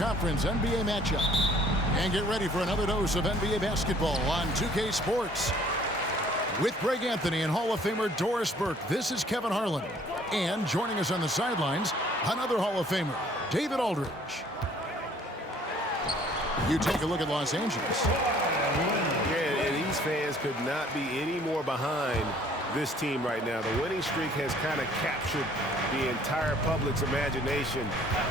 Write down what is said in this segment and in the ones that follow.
Conference NBA matchup. And get ready for another dose of NBA basketball on 2K Sports. With Greg Anthony and Hall of Famer Doris Burke, this is Kevin Harlan. And joining us on the sidelines, another Hall of Famer, David Aldridge. You take a look at Los Angeles. Yeah, and these fans could not be any more behind this team right now. The winning streak has kind of captured the entire public's imagination,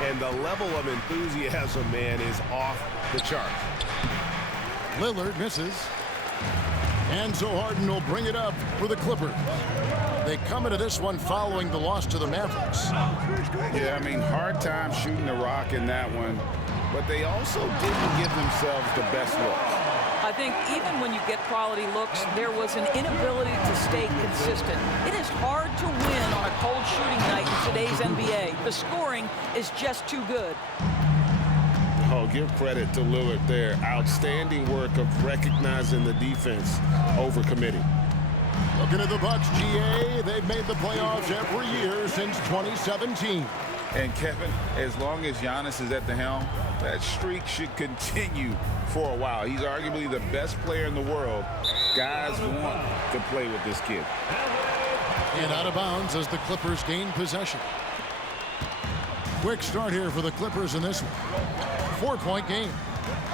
and the level of enthusiasm, man, is off the chart. Lillard misses. And so Harden will bring it up for the Clippers. They come into this one following the loss to the Mavericks. Yeah, I mean, hard time shooting the rock in that one, but they also didn't give themselves the best look. I think even when you get quality looks, there was an inability to stay consistent. It is hard to win on a cold shooting night in today's NBA. The scoring is just too good. Oh, give credit to Lillard there. Outstanding work of recognizing the defense over committing. Looking at the Bucks, GA, they've made the playoffs every year since 2017. And Kevin, as long as Giannis is at the helm, that streak should continue for a while. He's arguably the best player in the world. Guys want to play with this kid. And out of bounds as the Clippers gain possession. Quick start here for the Clippers in this one. 4-point game.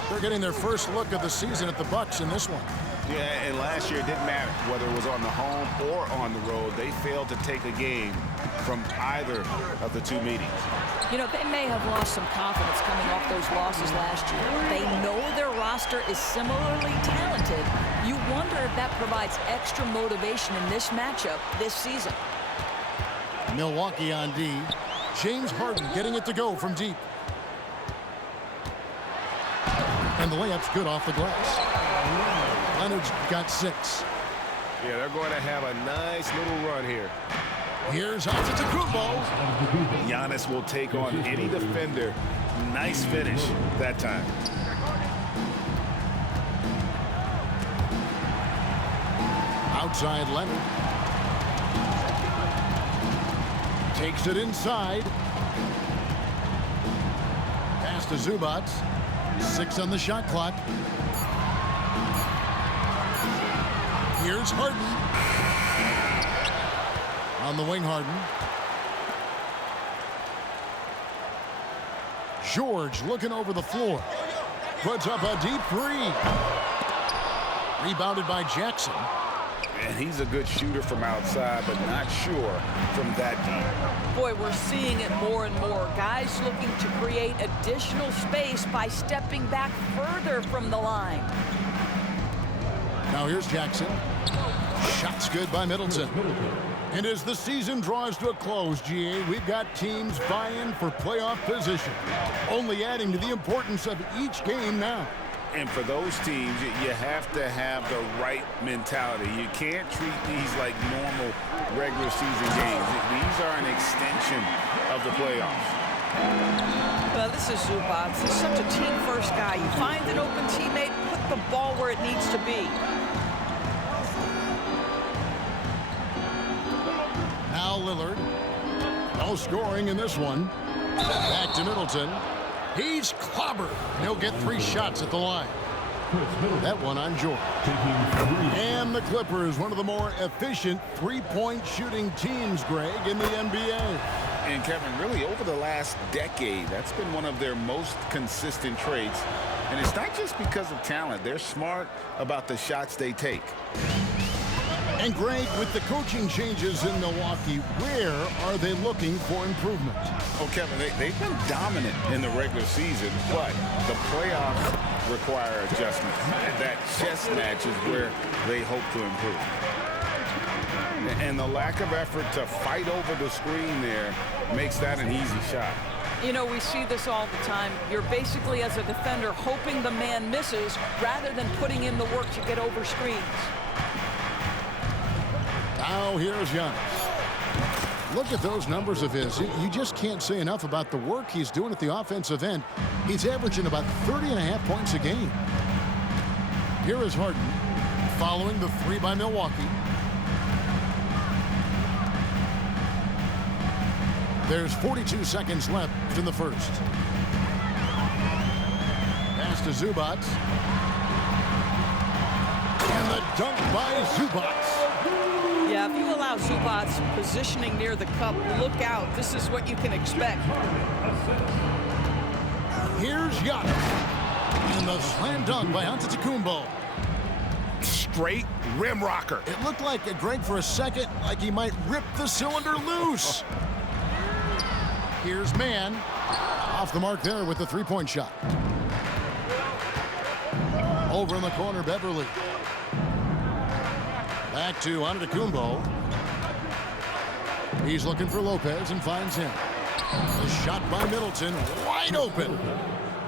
They're getting their first look of the season at the Bucks in this one. Yeah, and last year it didn't matter whether it was on the home or on the road. They failed to take a game from either of the two meetings. You know, they may have lost some confidence coming off those losses last year. They know their roster is similarly talented. You wonder if that provides extra motivation in this matchup this season. Milwaukee on D. James Harden getting it to go from deep. And the layup's good off the glass. Leonard's got 6. Yeah, they're going to have a nice little run here. Here's Antetokounmpo. Giannis will take on any defender. Nice finish that time. Outside Leonard. Takes it inside. Pass to Zubac. 6 on the shot clock. Here's Harden. On the wing, Harden. George looking over the floor. Puts up a deep 3. Rebounded by Jackson. And he's a good shooter from outside, but not sure from that deep. Boy, we're seeing it more and more. Guys looking to create additional space by stepping back further from the line. Now here's Jackson. Shots good by Middleton. And as the season draws to a close, GA, we've got teams vying for playoff position, only adding to the importance of each game now. And for those teams, you have to have the right mentality. You can't treat these like normal regular season games. These are an extension of the playoffs. Well, this is Zubac. He's such a team-first guy. You find an open teammate, put the ball where it needs to be. Now Lillard. No scoring in this one. Back to Middleton. He's clobbered. He'll get 3 shots at the line. That one on George. And the Clippers, one of the more efficient three-point shooting teams, Greg, in the NBA. And Kevin, really over the last decade, that's been one of their most consistent traits. And it's not just because of talent. They're smart about the shots they take. And Greg, with the coaching changes in Milwaukee, where are they looking for improvement? Oh, Kevin, they've been dominant in the regular season, but the playoffs require adjustments. That chess match is where they hope to improve. And the lack of effort to fight over the screen there makes that an easy shot. You know, we see this all the time. You're basically, as a defender, hoping the man misses rather than putting in the work to get over screens. Now here's Giannis. Look at those numbers of his. You just can't say enough about the work he's doing at the offensive end. He's averaging about 30.5 points a game. Here is Harden following the 3 by Milwaukee. There's 42 seconds left in the first. to Zubac. And the dunk by Zubac. Yeah, if you allow Zubac positioning near the cup, look out. This is what you can expect. Here's Giannis. And the slam dunk by Antetokounmpo. Straight rim rocker. It looked like Greg for a second, like he might rip the cylinder loose. Here's Mann. Off the mark there with the three-point shot. Over in the corner, Beverly. Back to Antetokounmpo. He's looking for Lopez and finds him. The shot by Middleton, wide open.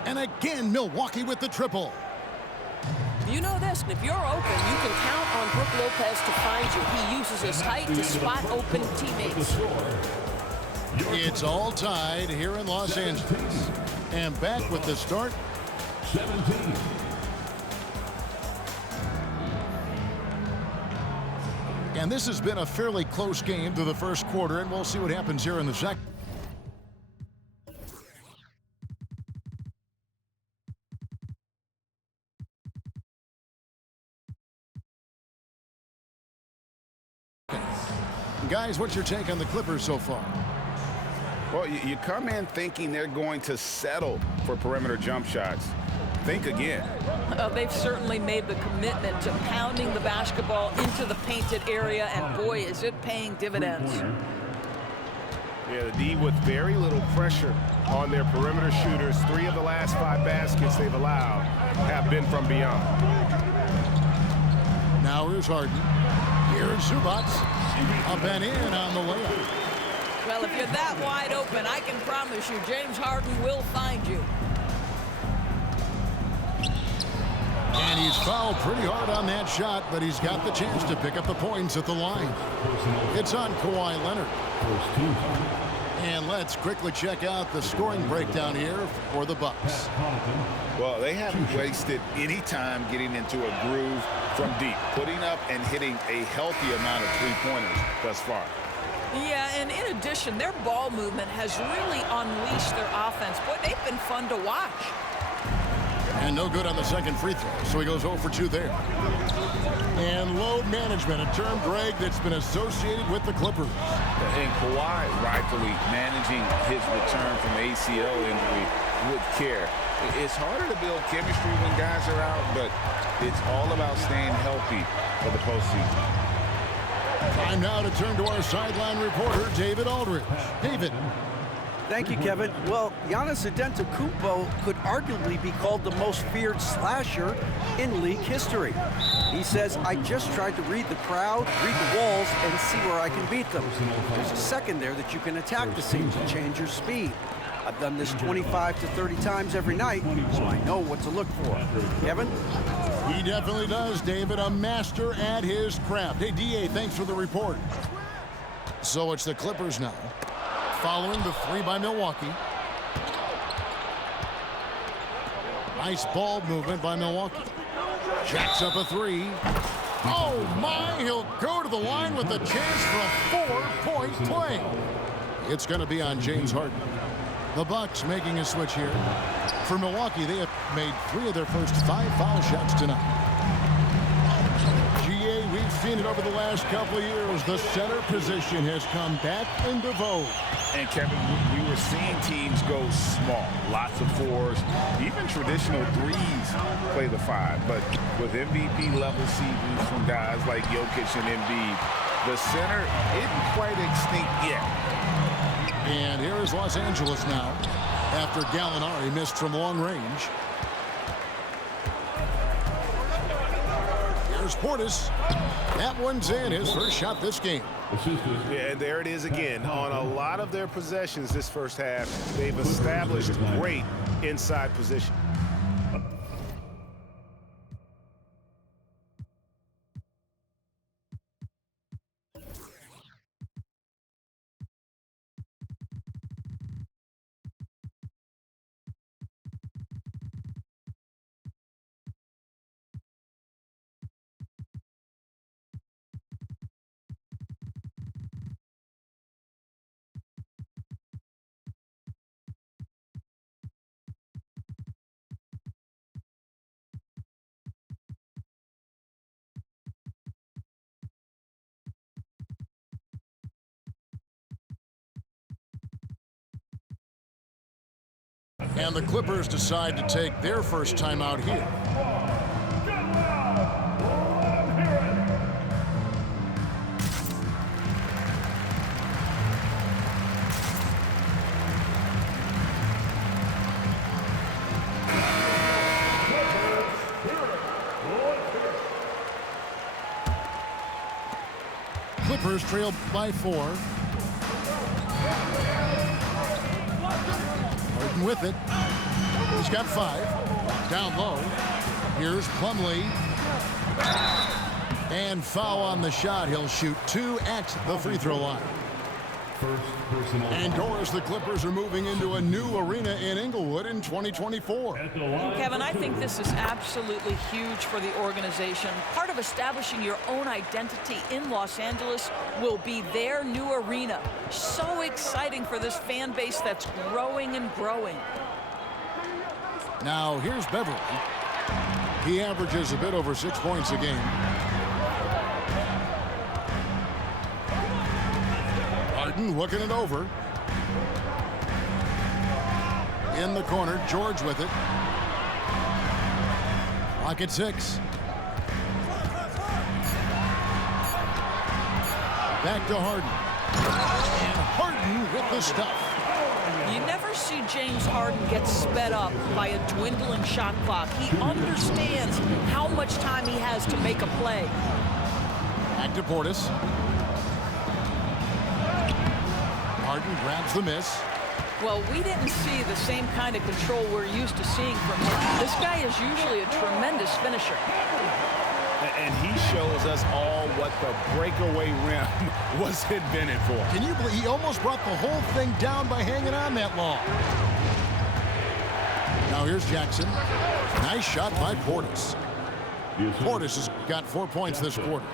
And again, Milwaukee with the triple. You know this, and if you're open, you can count on Brook Lopez to find you. He uses his height to spot open teammates. It's all tied here in Los Angeles. And back with the start. 17. And this has been a fairly close game through the first quarter, and we'll see what happens here in the second. Guys, what's your take on the Clippers so far? Well, you come in thinking they're going to settle for perimeter jump shots. Think again. They've certainly made the commitment to pounding the basketball into the painted area, and boy, is it paying dividends. Yeah, the D with very little pressure on their perimeter shooters. 3 of the last 5 baskets they've allowed have been from beyond. Now here's Harden. Here's Zubac. Up and in on the layup. Well, if you're that wide open, I can promise you James Harden will find you. And he's fouled pretty hard on that shot, but he's got the chance to pick up the points at the line. It's on Kawhi Leonard. And let's quickly check out the scoring breakdown here for the Bucks. Well, they haven't wasted any time getting into a groove from deep, putting up and hitting a healthy amount of three-pointers thus far. Yeah, and in addition, their ball movement has really unleashed their offense. Boy, they've been fun to watch. And no good on the second free throw, so he goes 0 for 2 there. And load management, a term, Greg, that's been associated with the Clippers. And Kawhi rightfully managing his return from ACL injury with care. It's harder to build chemistry when guys are out, but it's all about staying healthy for the postseason. Time now to turn to our sideline reporter, David Aldridge. David. Thank you, Kevin. Well, Giannis Antetokounmpo could arguably be called the most feared slasher in league history. He says, I just tried to read the crowd, read the walls, and see where I can beat them. There's a second there that you can attack the seam to change your speed. I've done this 25 to 30 times every night, so I know what to look for. Kevin? He definitely does, David. A master at his craft. Hey, D.A., thanks for the report. So it's the Clippers now, following the 3 by Milwaukee. Nice ball movement by Milwaukee. Jacks up a 3. Oh, my. He'll go to the line with a chance for a 4-point play. It's going to be on James Harden. The Bucks making a switch here. For Milwaukee, they have made 3 of their first 5 foul shots tonight. GA, we've seen it over the last couple of years. The center position has come back into vogue. And Kevin, we were seeing teams go small, lots of 4s, even traditional 3s play the 5. But with MVP level seasons from guys like Jokic and Embiid, the center isn't quite extinct yet. And here is Los Angeles now after Gallinari missed from long range. Here's Portis. That one's in, his first shot this game. Yeah, and there it is again. On a lot of their possessions this first half, they've established great inside position. And the Clippers decide to take their first time out here. Clippers trail by 4. Harden with it. He's got 5. Down low. Here's Plumlee. And foul on the shot. He'll shoot 2 at the free throw line. And Doris, the Clippers are moving into a new arena in Inglewood in 2024. Kevin, I think this is absolutely huge for the organization. Part of establishing your own identity in Los Angeles will be their new arena. So exciting for this fan base that's growing and growing. Now here's Beverly. He averages a bit over 6 points a game. Harden looking it over. In the corner, George with it. Clock at 6. Back to Harden. And Harden with the stuff. You never see James Harden get sped up by a dwindling shot clock. He understands how much time he has to make a play. Back to Portis. Harden grabs the miss. Well, we didn't see the same kind of control we're used to seeing from him. This guy is usually a tremendous finisher. And he shows us all what the breakaway rim was invented for. Can you believe he almost brought the whole thing down by hanging on that long? Now here's Jackson. Nice shot by Portis. Portis has got 4 points this quarter.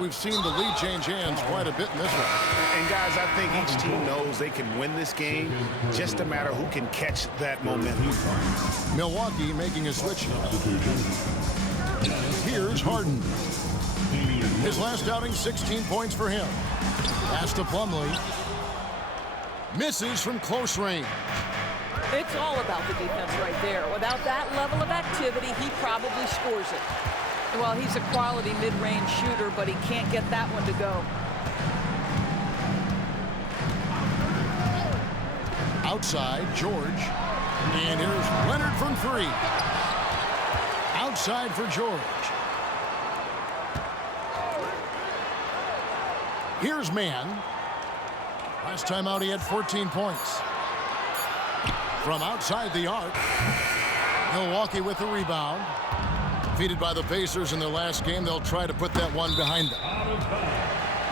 We've seen the lead change hands quite a bit in this one. And guys, I think each team knows they can win this game. Just a matter who can catch that momentum. Milwaukee making a switch. Here's Harden. His last outing, 16 points for him. Pass to Plumlee. Misses from close range. It's all about the defense right there. Without that level of activity, he probably scores it. Well, he's a quality mid-range shooter, but he can't get that one to go. Outside, George. And here's Leonard from 3. Outside for George. Here's Mann. Last time out, he had 14 points. From outside the arc, Milwaukee with the rebound. Defeated by the Pacers in their last game, they'll try to put that one behind them.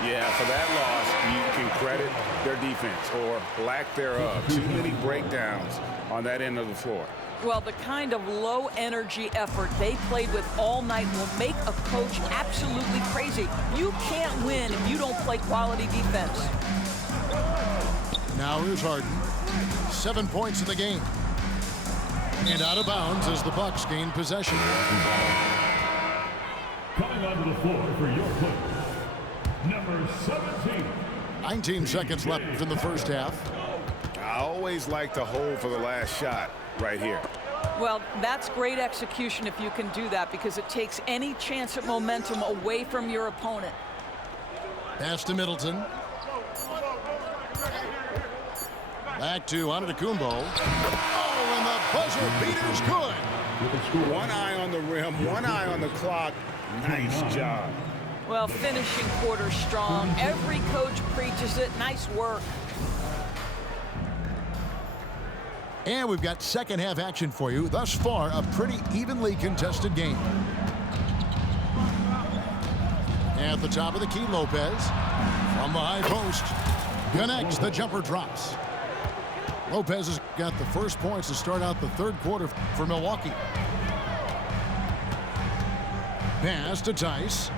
Yeah, for that loss, you can credit their defense or lack thereof. Too many breakdowns on that end of the floor. Well, the kind of low-energy effort they played with all night will make a coach absolutely crazy. You can't win if you don't play quality defense. Now here's Harden. 7 points in the game. And out of bounds as the Bucks gain possession. Coming onto the floor for your player, number 17. 19 seconds left in the first half. I always like to hold for the last shot right here. Well, that's great execution if you can do that, because it takes any chance at momentum away from your opponent. Pass to Middleton. Back to Antetokounmpo. Oh, and the buzzer beater's good. One eye on the rim, one eye on the clock. Nice job. Well, finishing quarter strong. Every coach preaches it. Nice work. And we've got second half action for you. Thus far, a pretty evenly contested game. At the top of the key, Lopez. From the high post. Connects, the jumper drops. Lopez has got the first points to start out the third quarter for Milwaukee. Pass to Tice.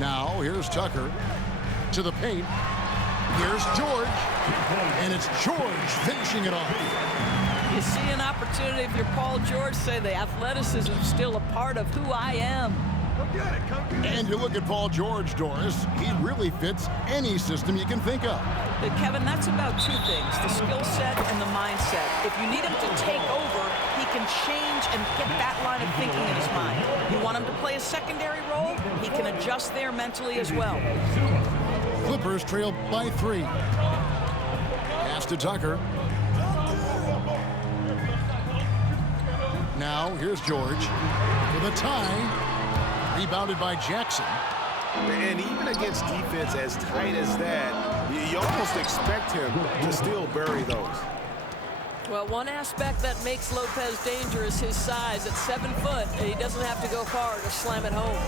Now here's Tucker to the paint. Here's George. And it's George finishing it off. You see an opportunity if you're Paul George, say the athleticism is still a part of who I am. And you look at Paul George, Doris, he really fits any system you can think of. Kevin, that's about two things, the skill set and the mindset. If you need him to take over, he can change and get that line of thinking in his mind. You want him to play a secondary role, he can adjust there mentally as well. Clippers trail by 3. Pass to Tucker. Now, here's George for the tie. Rebounded by Jackson. And even against defense as tight as that, you almost expect him to still bury those. Well, one aspect that makes Lopez dangerous, his size at 7 foot, and he doesn't have to go far to slam it home.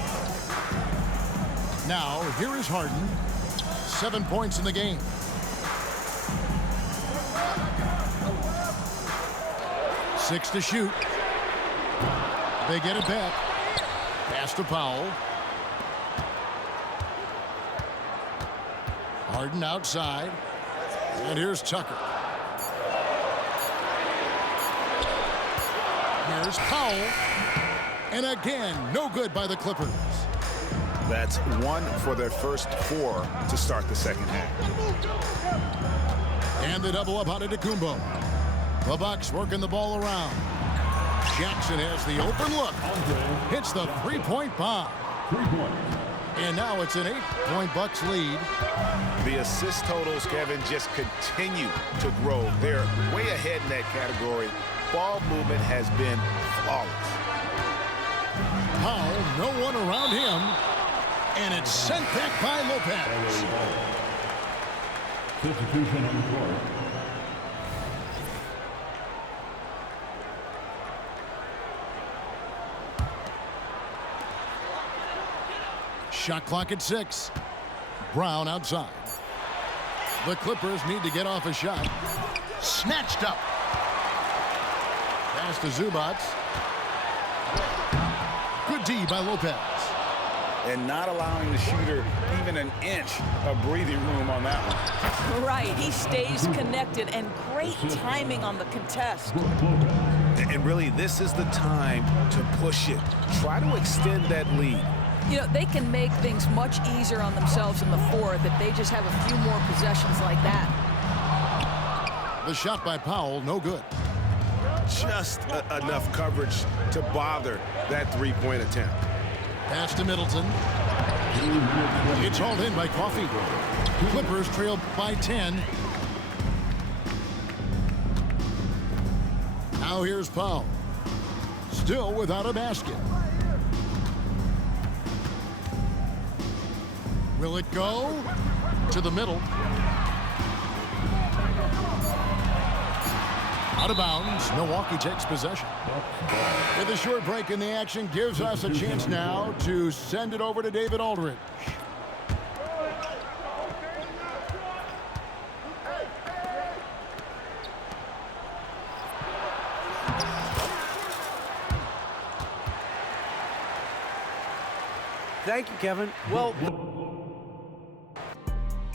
Now, here is Harden. 7 points in the game. Six to shoot. They get it back. Pass to Powell. Harden outside. And here's Tucker. Here's Powell. And again, no good by the Clippers. That's 1 for their first 4 to start the second half. And the double up out of Antetokounmpo. The Bucks working the ball around. Jackson has the open look. Hits the three-point bomb. 3 points. And now it's an 8-point Bucks lead. The assist totals, Kevin, just continue to grow. They're way ahead in that category. Ball movement has been flawless. Powell, no one around him. And it's sent back by Lopez. Substitution on the floor. Shot clock at 6. Brown outside. The Clippers need to get off a shot. Snatched up. Pass to Zubac. Good D by Lopez. And not allowing the shooter even an inch of breathing room on that one. Right, he stays connected, and great timing on the contest. And really, this is the time to push it. Try to extend that lead. You know, they can make things much easier on themselves in the fourth if they just have a few more possessions like that. The shot by Powell, no good. Just enough coverage to bother that three-point attempt. Pass to Middleton. It's hauled in by Coffey. Clippers trail by 10. Now here's Powell. Still without a basket. Will it go? To the middle. Out of bounds. Milwaukee takes possession. With a short break in the action, gives us a chance now to send it over to David Aldridge. Thank you, Kevin. Well,